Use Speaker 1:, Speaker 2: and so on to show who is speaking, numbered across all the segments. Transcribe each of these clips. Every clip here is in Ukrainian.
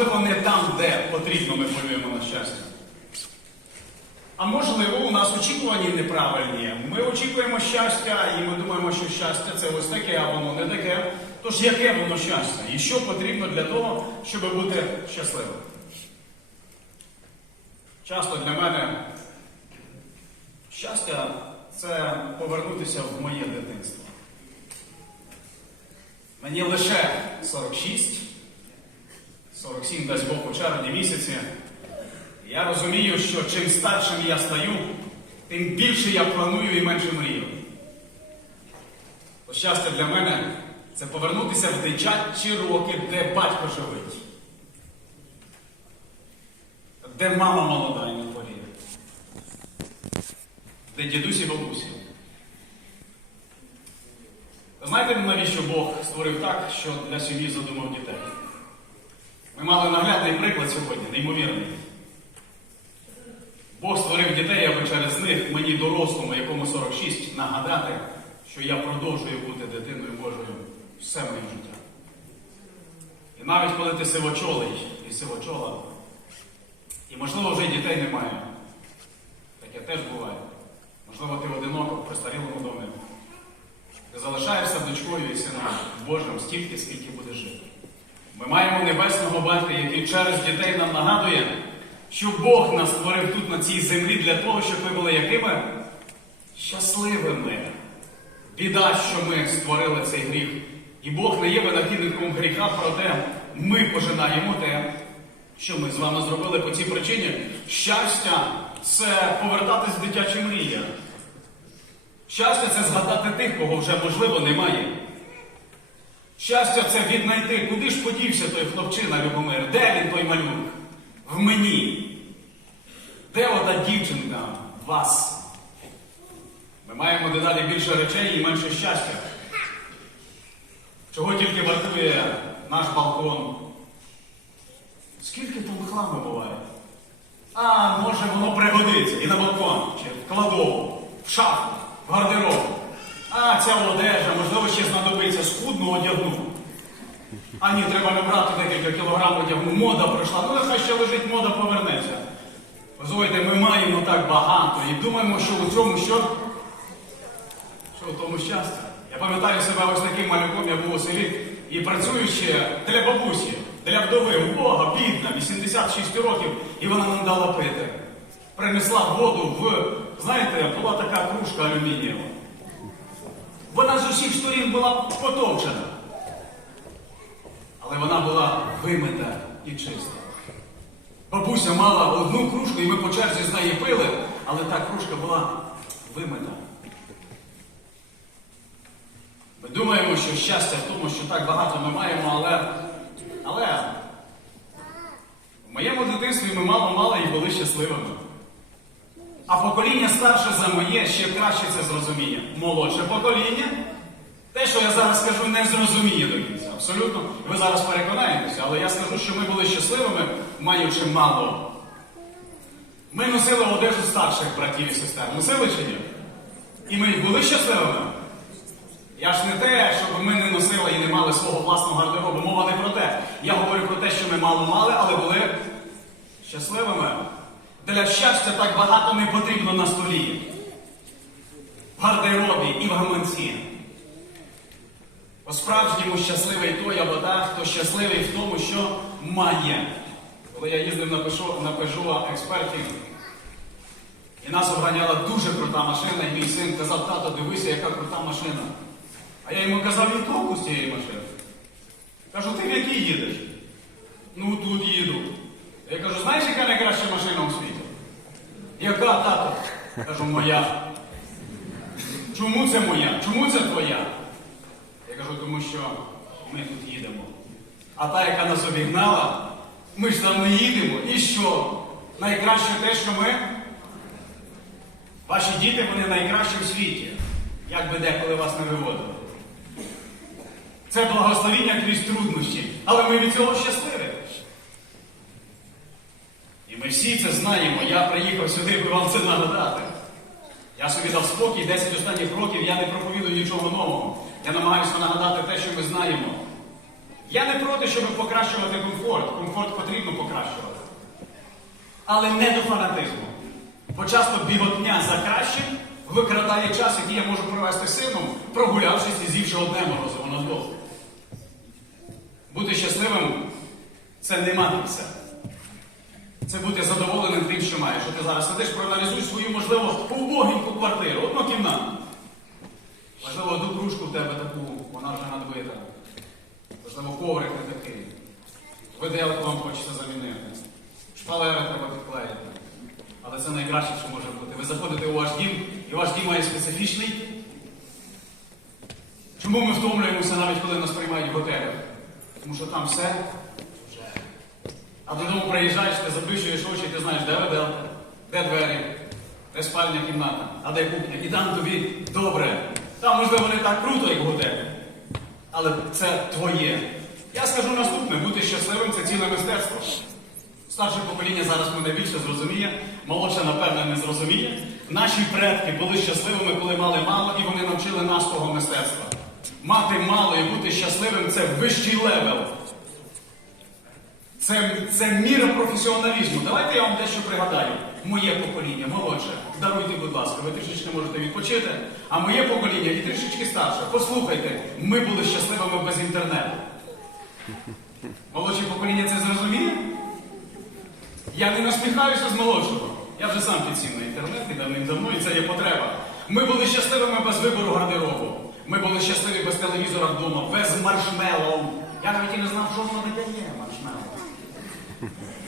Speaker 1: можливо, не там, де потрібно, ми полюємо на щастя. А можливо, у нас очікування неправильні. Ми очікуємо щастя, і ми думаємо, що щастя це ось таке, а воно не таке. Тож яке воно щастя? І що потрібно для того, щоб бути щасливим? Часто для мене щастя це повернутися в моє дитинство. Мені лише 46, 47 дасть Бог у червні місяці. Я розумію, що чим старшим я стаю, тим більше я планую і менше мрію. То щастя для мене це повернутися в дитячі роки, де батько живить, де мама молода і на дворі, де дідусь і бабусі. Знаєте, навіщо Бог створив так, що для сім'ї задумав дітей? Ми мали наглядний приклад сьогодні, неймовірний. Бог створив дітей, аби через них мені дорослому, якому 46, нагадати, що я продовжую бути дитиною Божою все моє життя. І навіть коли ти сивочолий і сивочола, і можливо вже дітей немає. Таке теж буває. Можливо, ти одиноко в престарілому домі. Ти залишаєшся дочкою і сином Божим стільки, скільки будеш жити. Ми маємо небесного батька, який через дітей нам нагадує, що Бог нас створив тут на цій землі для того, щоб ми були якими? Щасливими. Біда, що ми створили цей гріх. І Бог не є винахідником гріха, проте ми пожинаємо те, що ми з вами зробили по цій причині. Щастя це повертатись в дитячі мрії. Щастя це згадати тих, кого вже можливо немає. Щастя це віднайти, куди ж подівся той хлопчина Любомир? Де він той малюк? В мені. Де ота дівчинка? Вас. Ми маємо дедалі більше речей і менше щастя. Чого тільки вартує наш балкон? Скільки там хламу буває? А, може воно пригодиться і на балкон, чи в кладову, в шафу, в гардероб. А, ця одежа, можливо, ще знадобиться скудну одягну. А ні, треба набрати декілька кілограм одягну. Мода пройшла. Ну, нехай ще лежить, мода повернеться. Розумієте, ми маємо так багато і думаємо, що у цьому що? Що у тому щастя? Я пам'ятаю себе ось таким малюком, я був у селі і працюючи для бабусі, для вдови, убога, бідна, 86 років, і вона нам дала пити. Принесла воду в, знаєте, була така кружка алюмінієва. Вона з усіх сторін була потовчена. Але вона була вимита і чиста. Бабуся мала одну кружку, і ми по черзі з неї пили, але та кружка була вимита. Ми думаємо, що щастя в тому, що так багато ми маємо, але. Але в моєму дитинстві ми мало-мало і були щасливими. А покоління старше за моє ще краще це зрозуміє. Молодше покоління. Те, що я зараз скажу, не зрозуміє до кінця. Абсолютно. Ви зараз переконаєтеся, але я скажу, що ми були щасливими, маючи мало. Ми носили одежу старших братів і сестер. Носили чи ні? І ми були щасливими. Я ж не те, щоб ми не носили і не мали свого власного гардеробу. Мова не про те. Я говорю про те, що ми мало мали, але були щасливими. Для щастя так багато не потрібно на столі. В гардеробі і в гаманці. По-справжньому щасливий той або та, хто щасливий в тому, що має. Коли я їздив на Peugeot, на Peugeot експертів, і нас обганяла дуже крута машина, і мій син казав, тато, дивися, яка крута машина. А я йому казав, і толку з цієї машини. Кажу, ти в якій їдеш? Ну тут їду. Я кажу, знаєш, яка найкраща машина у світі? Яка тато? Кажу, моя. Чому це моя? Чому це твоя? Я кажу, тому що ми тут їдемо. А та, яка нас обігнала, ми ж там не їдемо. І що? Найкраще те, що ми. Ваші діти, вони найкращі в світі. Як би деколи вас не виводили. Це благословіння крізь труднощі. Але ми від цього щасливі. І ми всі це знаємо. Я приїхав сюди, аби вам це нагадати. Я собі дав спокій, 10 останніх років я не проповідую нічого нового. Я намагаюся нагадати те, що ми знаємо. Я не проти, щоб покращувати комфорт. Комфорт потрібно покращувати. Але не до фанатизму. Бо часто біготня за кращим викрадає час, який я можу провести сином, прогулявшись і з'ївши одне морозиво на. Бути щасливим це не мати все. Це бути задоволеним тим, що маєш. Що ти зараз сидиш, проаналізуй свою, можливо, убогеньку квартиру, одну кімнату. Можливо, одну кружку в тебе таку, вона вже надбита. Можливо, коврик не такий. Виделку вам хочеться замінити. Шпалери треба підклеїти. Але це найкраще, що може бути. Ви заходите у ваш дім, і ваш дім має специфічний. Чому ми втомлюємося навіть коли нас приймають в готелях? Тому що там все. А додому приїжджаєш, ти заплющуєш очі, ти знаєш, де виделка, де двері, де спальня кімната, а де кухня. І там тобі добре. Там, можливо, не так круто, як в готелі. Але це твоє. Я скажу наступне: бути щасливим це ціле мистецтво. Старше покоління зараз мене більше зрозуміє, молодше, напевне, не зрозуміє. Наші предки були щасливими, коли мали мало, і вони навчили нас того мистецтва. Мати мало і бути щасливим це вищий левел. Це, це міра професіоналізму. Давайте я вам дещо пригадаю. Моє покоління, молодше. Даруйте, будь ласка, ви трішечки можете відпочити. А моє покоління і трішечки старше. Послухайте, ми були щасливими без інтернету. Молодше покоління це зрозуміє? Я не насміхаюся з молодшого. Я вже сам підсів на інтернет і давним-давно, і це є потреба. Ми були щасливими без вибору гардеробу. Ми були щасливі без телевізора вдома, без маршмеллоу. Я навіть і не знав, що воно таке є, маршмеллоу.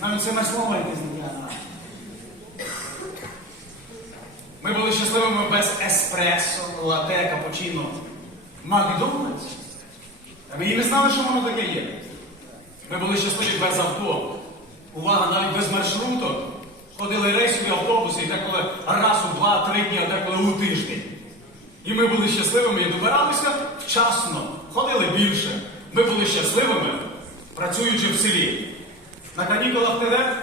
Speaker 1: Навіть це слово якесь не знаю. Ми були щасливими без еспресо, лате, капучино, Макдональдс. Ми і не знали, що воно таке є. Ми були щасливі без авто. Увага, навіть без маршруту. Ходили рейсові автобуси, і деколи раз у два-три дні, а деколи у тиждень. І ми були щасливими і добиралися вчасно, ходили більше. Ми були щасливими, працюючи в селі. На канікулах ти де?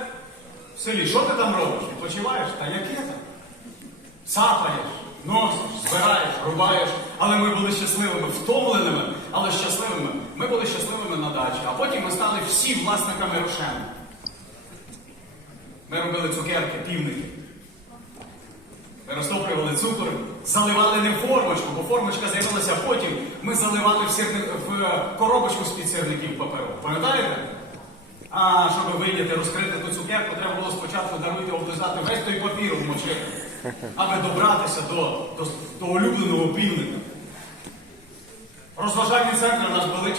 Speaker 1: В селі. Що ти там робиш? Відпочиваєш? Та яке там? Цапаєш, носиш, збираєш, рубаєш. Але ми були щасливими, втомленими, але щасливими. Ми були щасливими на дачі, а потім ми стали всі власниками рошен. Ми робили цукерки, півники. Ми розтоплювали цукор, заливали не формочку, бо формочка з'явилася потім. Ми заливали в, сирни... в е, коробочку з-під сирників паперу. Пам'ятаєте? А щоб вийняти, розкрити ту цукерку, треба було спочатку даруйте облизати весь той папір вмочити, аби добратися до, до, до улюбленого півника. Розважальні центри у нас були?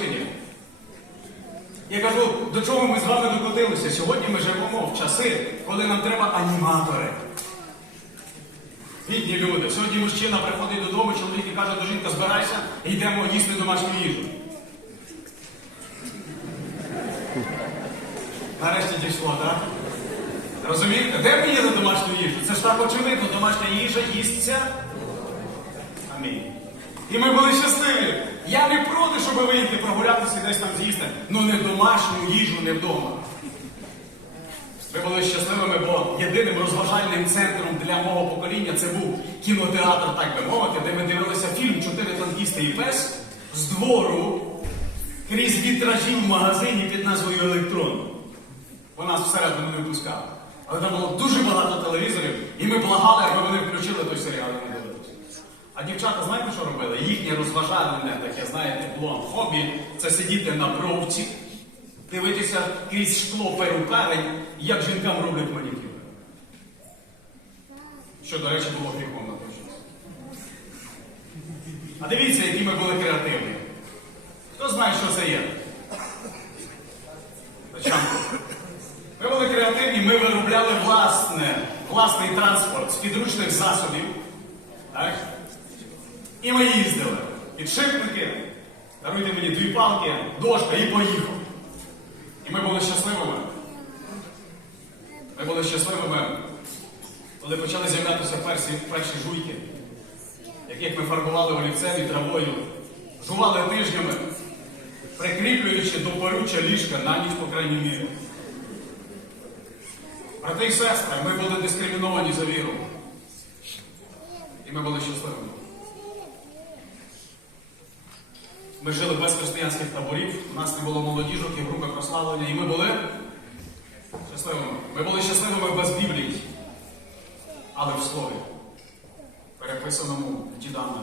Speaker 1: Я кажу, до чого ми з вами докотилися? Сьогодні ми живемо в часи, коли нам треба аніматори. Бідні люди. Сьогодні мужчина приходить додому, чоловік і каже до жінки, збирайся і йдемо їсти домашню їжу. Нарешті дійшло, так? Розумієте? Де ми їли домашню їжу? Це ж так очевидно, домашня їжа їсться. Амінь. І ми були щасливі. Я не проти, щоб вийти прогулятися і десь там з'їсти. Ну не домашню їжу, не вдома. Ми були щасливими, бо єдиним розважальним центром для мого покоління це був кінотеатр, так би мовити, де ми дивилися фільм Чотири танкісти і пес з двору крізь вітражі в магазині під назвою Електрон. Бо нас всередину не пускали. Але там було дуже багато телевізорів, і ми благали, аби вони включили той серіал і не дивилися. А дівчата, знаєте, що робили? Їхнє розважальне таке, знаєте, було хобі це сидіти на бровці, дивитися крізь шкло перукарень, як жінкам роблять манікюр. Що, до речі, було гріхом на той час. А дивіться, які ми були креативні. Хто знає, що це є? Тачанко. Ми були креативні, ми виробляли власне, власний транспорт з підручних засобів. Так? І ми їздили. Підшипники, даруйте мені дві палки, дошка і поїхав. І ми були щасливими. Ми були щасливими, коли почали з'являтися перші, перші жуйки, яких ми фарбували олівцем і травою, жували тижнями, прикріплюючи до поруччя ліжка на ніч, по крайній мірі. Брати і сестри, ми були дискриміновані за віру. І ми були щасливими. Ми жили без християнських таборів, у нас не було молодіжок і групи прославлення, і ми були щасливими. Ми були щасливими без Біблії, але в слові, переписаному дідами.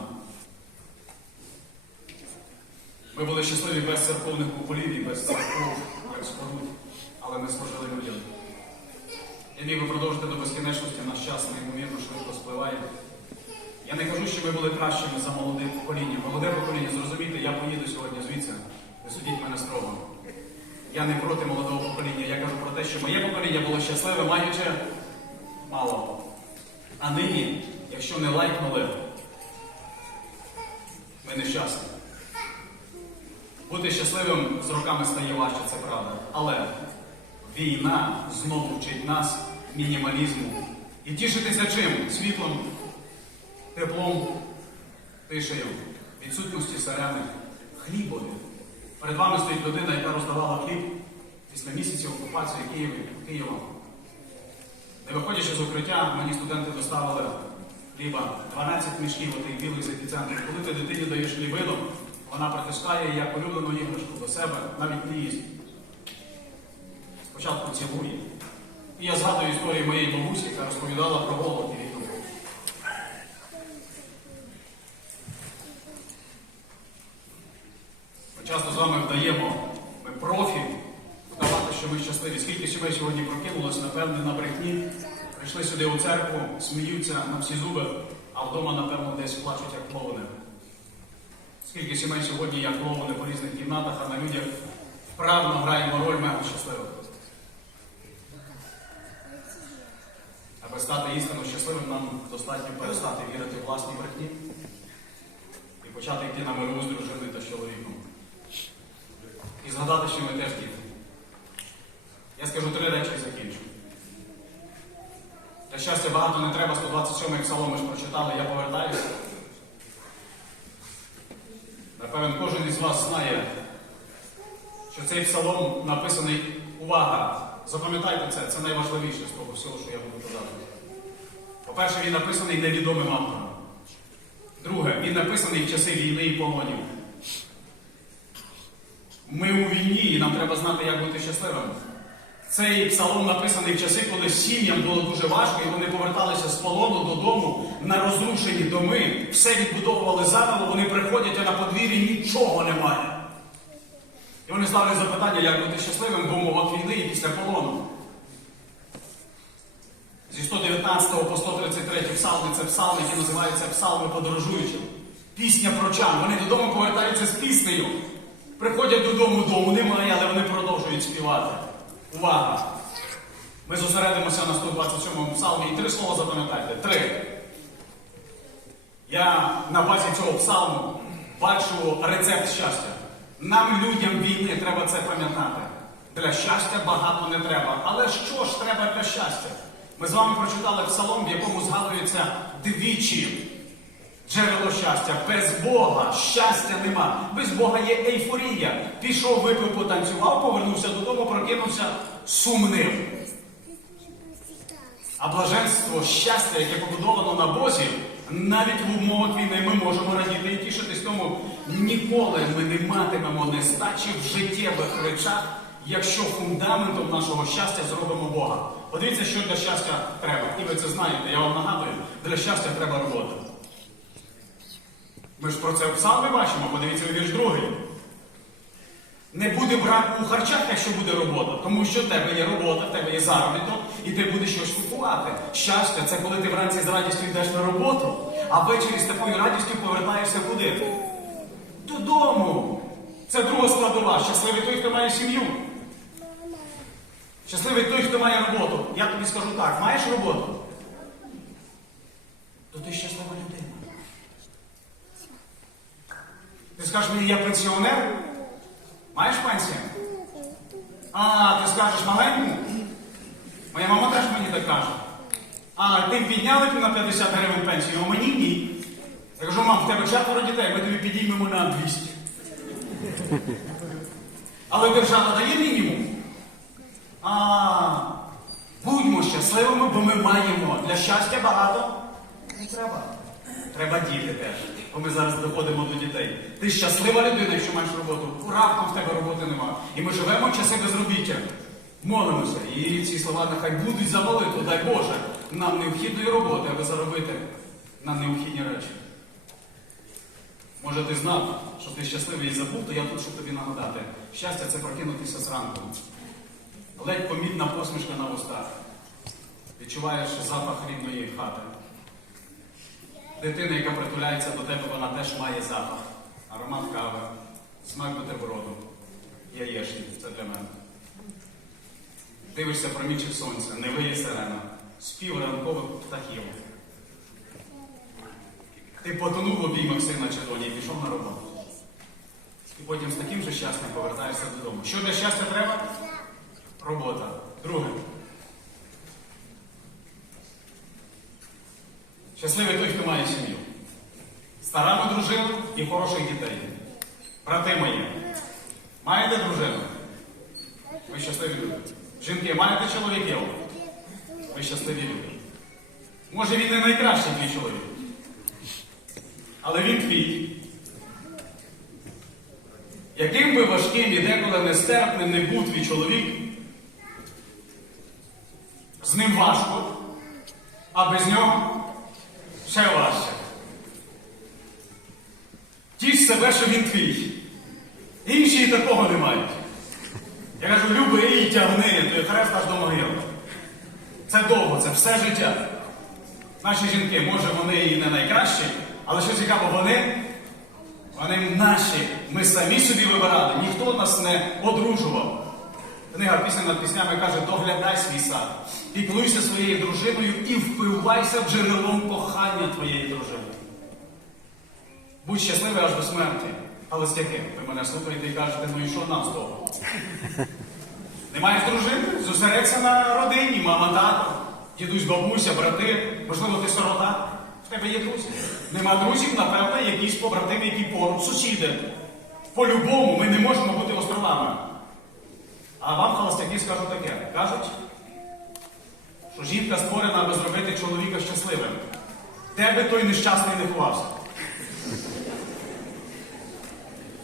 Speaker 1: Ми були щасливі без церковних куполів і без церков, як споруд, але ми служили людям. Я міг би продовжити до безкінечності, наш час неймовірно швидко спливає. Я не кажу, що ми були кращими за молоде покоління. Молоде покоління, зрозумійте, я поїду сьогодні звідси. Не судіть мене строго. Я не проти молодого покоління. Я кажу про те, що моє покоління було щасливе, маючи мало. А нині, якщо не лайкнули, ми нещасні. Бути щасливим з роками стає важче, це правда. Але війна знову вчить нас мінімалізму. І тішитися чим? Світлом, теплом, тишею, відсутності сирени, хлібові. Перед вами стоїть людина, яка роздавала хліб після місяців окупації Києва. Києва. Не виходячи з укриття, мені студенти доставили хліба 12 мішків, отих білих з. Коли ти дитині даєш хлібину, вона притискає як улюблену іграшку до себе, навіть не їсть. Спочатку цілує. І я згадую історію моєї бабусі, яка розповідала про голод і війну. Ми часто з вами вдаємо, ми профі, вдавати, що ми щасливі. Скільки сімей сьогодні прокинулося, напевне, на брехні, прийшли сюди у церкву, сміються на всі зуби, а вдома, напевно, десь плачуть як клоуни. Скільки сімей сьогодні як клоуни по різних кімнатах, а на людях вправно граємо роль мега щасливих. Аби стати істинно щасливим, нам достатньо перестати вірити в власні брехні і почати йти на миру з дружиною та чоловіком. І згадати, що ми теж діти. Я скажу три речі і закінчу. Для щастя багато не треба, 127 псалом ми ж прочитали, я повертаюся. Напевен, кожен із вас знає, що цей псалом написаний увага. Запам'ятайте це, це найважливіше з того всього, що я буду казати. По-перше, він написаний невідомим автором. Друге, він написаний в часи війни і полонів. Ми у війні, і нам треба знати, як бути щасливими. Цей псалом написаний в часи, коли сім'ям було дуже важко, і вони поверталися з полону додому на розрушені доми, все відбудовували заново, вони приходять, а на подвір'ї нічого немає. І вони ставлять запитання, як бути щасливим в умовах війни і після полону. Зі 119 по 133 псалми це псалми, які називаються псалми подорожуючим. Пісня про чан. Вони додому повертаються з піснею. Приходять додому, дому немає, але вони продовжують співати. Увага! Ми зосередимося на 127 псалмі і три слова запам'ятайте. Три. Я на базі цього псалму бачу рецепт щастя. Нам, людям війни, треба це пам'ятати. Для щастя багато не треба. Але що ж треба для щастя? Ми з вами прочитали псалом, в якому згадується двічі джерело щастя. Без Бога щастя нема. Без Бога є ейфорія. Пішов, випив, потанцював, повернувся додому, прокинувся сумним. А блаженство, щастя, яке побудовано на Бозі, навіть в умовах війни ми можемо радіти і тішитись тому. Ніколи ми не матимемо нестачі в життєвих речах, якщо фундаментом нашого щастя зробимо Бога. Подивіться, що для щастя треба. І ви це знаєте, я вам нагадую, для щастя треба робота. Ми ж про це псалмі бачимо, подивіться вірш другий. Не буде браку у харчах, якщо буде робота, тому що в тебе є робота, в тебе є заробіток, і ти будеш щось купувати. Щастя, це коли ти вранці з радістю йдеш на роботу, а ввечері з такою радістю повертаєшся куди? Додому. Це друга складова. Щасливий той, хто має сім'ю. Щасливий той, хто має роботу. Я тобі скажу так, маєш роботу? То ти щаслива людина. Ти скажеш мені, я пенсіонер? Маєш пенсію? А, ти скажеш маленьку? Моя мама теж мені так каже. А, ти підняли б на 50 гривень пенсію, а мені ні. Я кажу, мам, в тебе четверо дітей, ми тобі підіймемо на 200. Але держава дає мінімум. А, будьмо щасливими, бо ми маємо. Для щастя багато не треба. Треба діти теж. Бо ми зараз доходимо до дітей. Ти щаслива людина, якщо маєш роботу. Раптом в тебе роботи нема. І ми живемо в часи безробіття. Молимося. І ці слова нехай будуть за молитву, дай Боже, нам необхідної роботи, аби заробити на необхідні речі. Може, ти знав, що ти щасливий і забув, то я тут, щоб тобі нагадати. Щастя це прокинутися зранку. Ледь помітна посмішка на устах. Відчуваєш запах рідної хати. Дитина, яка притуляється до тебе, вона теж має запах. Аромат кави, смак бутерброду, яєчні. Це для мене. Дивишся промінчик сонця, не виє сирена, спів ранкових птахів. Ти потонув в обіймах сина чи і пішов на роботу. І потім з таким же щастям повертаєшся додому. Що для щастя треба? Робота. Друге. Щасливий той, хто має сім'ю. Старану дружину і хороших дітей. Брати мої, маєте дружину? Ви щасливі люди. Жінки, маєте чоловіків? Ви щасливі люди. Може він не найкращий твій чоловік. Але він твій. Яким би важким і деколи нестерпним не був твій чоловік, з ним важко, а без нього ще важче. Тіш себе, що він твій. Інші і такого не мають. Я кажу, люби і тягни, той хрест аж до могили. Це довго, це все життя. Наші жінки, може, вони і не найкращі, але що цікаво, вони, вони наші. Ми самі собі вибирали, ніхто нас не одружував. Книга пісня над піснями каже, доглядай свій сад, піклуйся своєю дружиною і впивайся джерелом кохання твоєї дружини. Будь щасливий аж до смерті. Але з яким? Ви мене слухаєте і кажете, ну і що нам з того? Не маєш дружини? Зосередься на родині, мама, тато, дідусь, бабуся, брати, можливо, ти сирота. В тебе є друзі. Нема друзів, напевно, якісь побратими, які поруч, сусіди. По-любому ми не можемо бути островами. А вам холостяки скажуть таке. Кажуть, що жінка створена, аби зробити чоловіка щасливим. Де би той нещасний не ховався.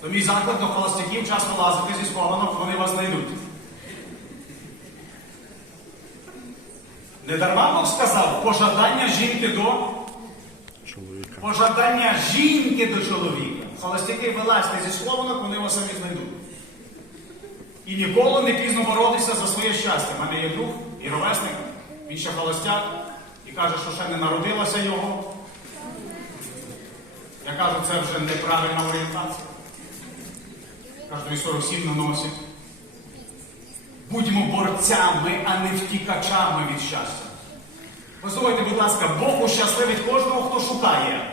Speaker 1: То мій заклик до холостяків часто лазити зі схованок, вони вас знайдуть. Не дарма Бог сказав пожадання жінки до
Speaker 2: чоловіка.
Speaker 1: пожадання жінки до чоловіка. Холостяки вилазьте зі схованок, вони вас самі знайдуть. І ніколи не пізно боротися за своє щастя. У мене є друг і ровесник, він ще холостяк, і каже, що ще не народилася його. Я кажу, це вже неправильна орієнтація. Кажу, і 47 на носі. Будьмо борцями, а не втікачами від щастя. Послухайте, будь ласка, Бог ущасливить кожного, хто шукає.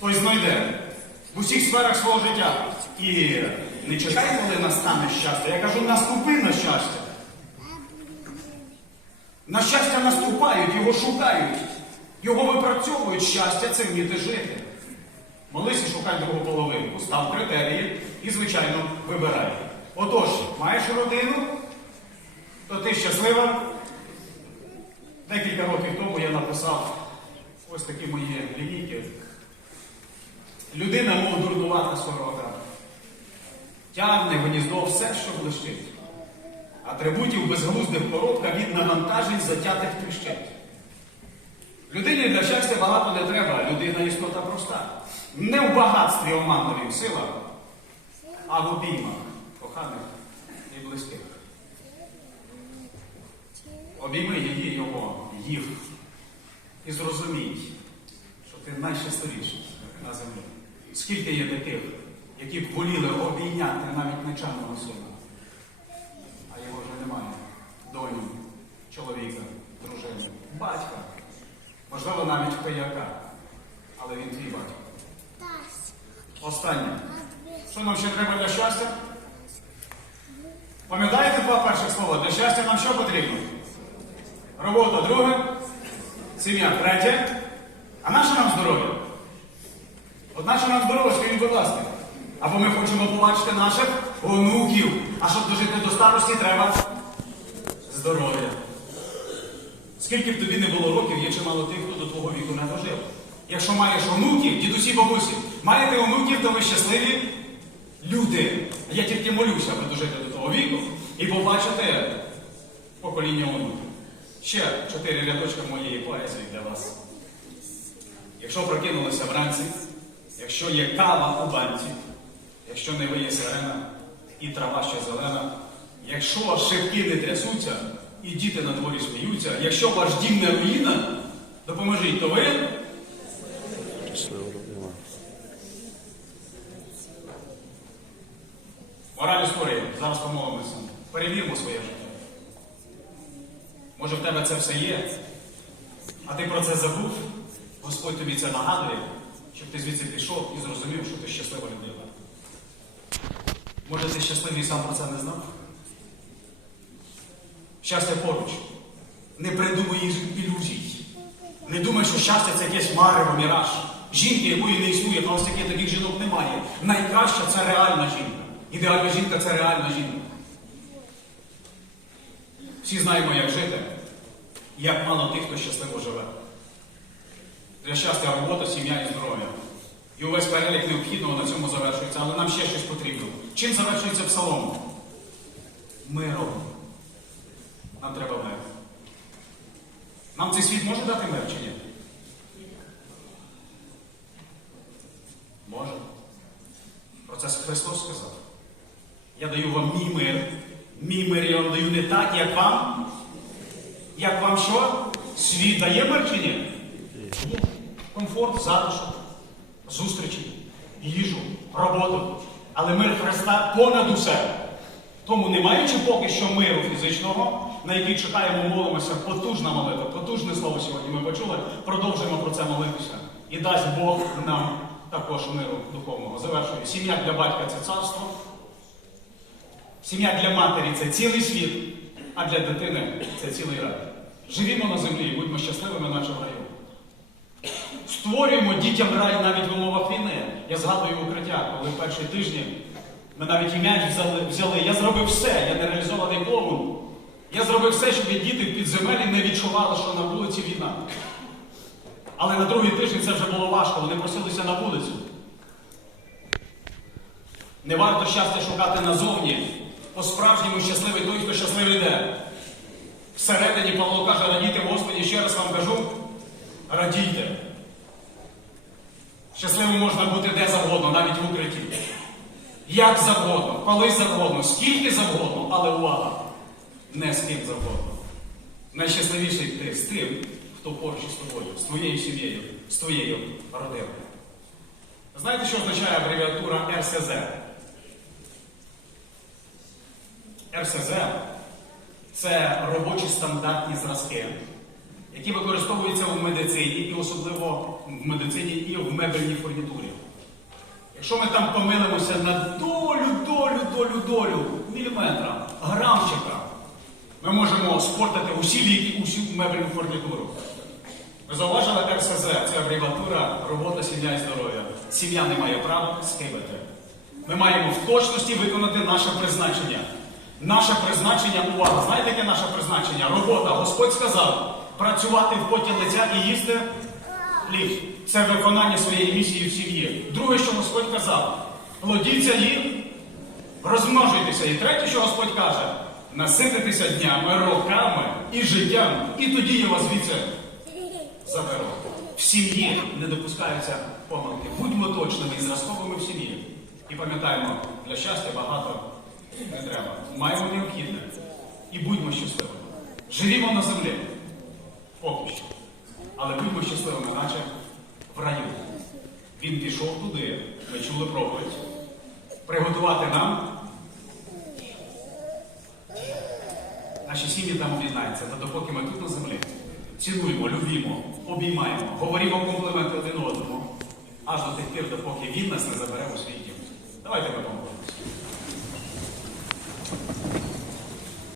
Speaker 1: Той знайде в усіх сферах свого життя. І не чекай, коли настане щастя. Я кажу, наступи на щастя. На щастя наступають, його шукають. Його випрацьовують щастя, це вміти жити. Молись і шукай другу половинку, став критерії і, звичайно, вибирай. Отож, маєш родину, то ти щаслива. Декілька років тому я написав ось такі мої лінійки. Людина, мов дурнувата сорока, тягне гніздо все, що блищить. Атрибутів безглуздих коробка від навантажень затятих тріщить. Людині для щастя багато не треба, людина істота проста. Не в багатстві оманливим силам, а в обіймах коханих і близьких. Обійми її його, їх, і зрозумій, що ти найщасливіший на землі. Скільки є таких, які б воліли обійняти навіть нечемного сина, а його вже немає. Доню, чоловіка, дружини, батька, можливо, навіть пияка, але він твій батько. Останнє. Що нам ще треба для щастя? Пам'ятаєте два перших слова? Для щастя нам що потрібно? Робота друге, сім'я третє. А наше нам здоров'я? От наше нам здоров'я, скажіть, будь ласка. Або ми хочемо побачити наших онуків. А щоб дожити до старості, треба здоров'я. Скільки б тобі не було років, є чимало тих, хто до твого віку не дожив. Якщо маєш онуків, дідусі, бабусі, маєте онуків, то ви щасливі люди. Я тільки молюся, ви дожити до того віку і побачите покоління онуків. Ще чотири рядочка моєї поезії для вас. Якщо прокинулися вранці, якщо є кава у банці, якщо не виє сирена і трава ще зелена, якщо шибки не трясуться і діти на дворі сміються, якщо ваш дім не руїна, допоможіть, то ви мораль історії, зараз помолимося. Перевірмо своє життя. Може, в тебе це все є, а ти про це забув, Господь тобі це нагадує, щоб ти звідси пішов і зрозумів, що ти щаслива людина. Може, ти щасливий сам про це не знав? Щастя поруч. Не придумуй ілюзій. Не думай, що щастя це якесь марево, міраж. Жінки, якої не існує, просто таки таких жінок немає. Найкраща це реальна жінка. Ідеальна жінка це реальна жінка. Всі знаємо, як жити, як мало тих, хто щасливо живе. Для щастя робота, сім'я і здоров'я. І увесь перелік необхідного на цьому завершується, але нам ще щось потрібно. Чим завершується псалом? Миром. Нам треба мир. Нам цей світ може дати мир чи ні? Може. Про це Христос сказав. Я даю вам мій мир. Мій мир я вам даю не так, як вам. Як вам що? Світ дає мир чи ні? Комфорт, затишок, зустрічі, їжу, роботу. Але мир Христа понад усе. Тому не маючи поки що миру фізичного, на який чекаємо, молимося, потужна молитва, потужне слово сьогодні ми почули, продовжуємо про це молитися. І дасть Бог нам також миру духовного. Завершую. Сім'я для батька це царство. Сім'я для матері це цілий світ, а для дитини це цілий рай. Живімо на землі і будьмо щасливими, наче в раю. Створюємо дітям рай навіть в умовах війни. Я згадую укриття, коли в перші тижні ми навіть і м'яч взяли. Я зробив все, я не реалізований клоун. Я зробив все, щоб діти в підземелі не відчували, що на вулиці війна. Але на другий тиждень це вже було важко, вони просилися на вулицю. Не варто щастя шукати назовні. По-справжньому щасливий той, хто щасливий йде. Всередині Павло каже, радійте Господі, ще раз вам кажу, радійте. Щасливим можна бути де завгодно, навіть в укритті. Як завгодно, коли завгодно, скільки завгодно, але увага, не з ким завгодно. Найщасливіший ти з тим, хто поруч із тобою, з твоєю сім'єю, з твоєю родиною. Знаєте, що означає абревіатура РСЗ? РСЗ це робочі стандартні зразки, які використовуються в медицині, і особливо в медицині і в мебельній фурнітурі. Якщо ми там помилимося на долю, долю, долю, долю міліметра, грамчика, ми можемо спортити усі ліки, усю мебельну фурнітуру. Ви зауважили РСЗ, це абревіатура робота, сім'я і здоров'я. Сім'я не має права скибити. Ми маємо в точності виконати наше призначення. Наше призначення, увага, знаєте, яке наше призначення? Робота. Господь сказав працювати в поті лиця і їсти хліб. Це виконання своєї місії в сім'ї. Друге, що Господь казав, плодіться і розмножуйтеся. І третє, що Господь каже, насититися днями, роками і життям, і тоді я вас звідси заберу. В сім'ї не допускаються помилки. Будьмо точними і зразковими в сім'ї. І пам'ятаємо, для щастя багато не треба. Маємо необхідне. І будьмо щасливими. Живімо на землі. Поки що. Але будьмо щасливими, наче в раю. Він пішов туди, ми чули проповідь, приготувати нам. Наші сім'ї там об'єднаються, та допоки ми тут на землі. Цінуємо, любімо, обіймаємо, говоримо компліменти один одному, аж до тих пір, допоки він нас не забере у свій дім. Давайте ми поможемо.